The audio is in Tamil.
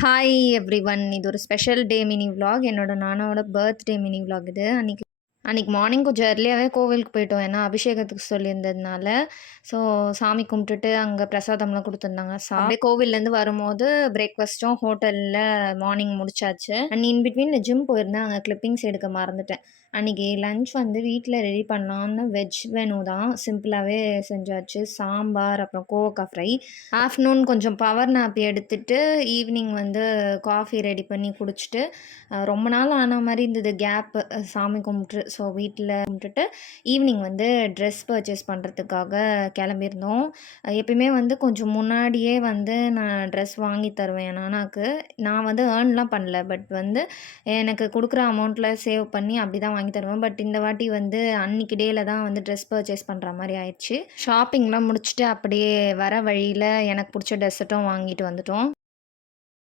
Hi everyone. இது ஒரு ஸ்பெஷல் டே மினி விலாக். என்னோட நானாவோட பர்த்டே மினி விலாக் இது. அன்னைக்கு அன்னைக்கு மார்னிங் கொஞ்சம் ஏர்லியாவே கோவிலுக்கு போயிட்டோம். ஏன்னா அபிஷேகத்துக்கு சொல்லியிருந்ததுனால. ஸோ சாமி கும்பிட்டுட்டு அங்கே பிரசாதம்லாம் குடுத்துருந்தாங்க. அப்படியே கோவில்லேருந்து வரும்போது பிரேக்ஃபாஸ்ட்டும் ஹோட்டல்ல மார்னிங் முடிச்சாச்சு. அண்ட் இன் பிட்வீன் ஜிம் போயிருந்தேன். அங்கே கிளிப்பிங்ஸ் எடுக்க மறந்துட்டேன். அன்னைக்கு லஞ்ச் வந்து வீட்ல ரெடி பண்ணலான்னு வெஜ் மெனு தான் சிம்பிளாவே செஞ்சாச்சு. சாம்பார், அப்புறம் கோவக்காய் ஃப்ரை. ஆஃப்டர்நூன் கொஞ்சம் பவர் நேப் எடுத்துட்டு, ஈவினிங் வந்து காஃபி ரெடி பண்ணி குடிச்சிட்டு, ரொம்ப நாள் ஆன மாரி இருந்தது கேப்பு சாமி கும்பிட்டு. ஸோ வீட்ல கும்பிட்டுட்டு ஈவினிங் வந்து ட்ரெஸ் பர்ச்சேஸ் பண்ணுறதுக்காக கிளம்பியிருந்தோம். எப்பயுமே வந்து கொஞ்சம் முன்னாடியே வந்து நான் ட்ரெஸ் வாங்கி தருவேன் என் நானாக்கு. நான் வந்து ஏர்ன்லாம் பண்ணல. பட் வந்து எனக்கு குடுக்குற அமௌண்ட்டில் சேவ் பண்ணி அப்படி தான் வாங்கி தருவேன். பட் இந்த வாட்டி வந்து அன்னைக்கு டேல தான் வந்து ட்ரெஸ் பர்ச்சேஸ் பண்ணுற மாரி ஆயிடுச்சு. ஷாப்பிங்லாம் முடிச்சுட்டு அப்படியே வர வழியில எனக்கு பிடிச்ச டெசர்ட்டும் வாங்கிட்டு வந்துட்டோம்.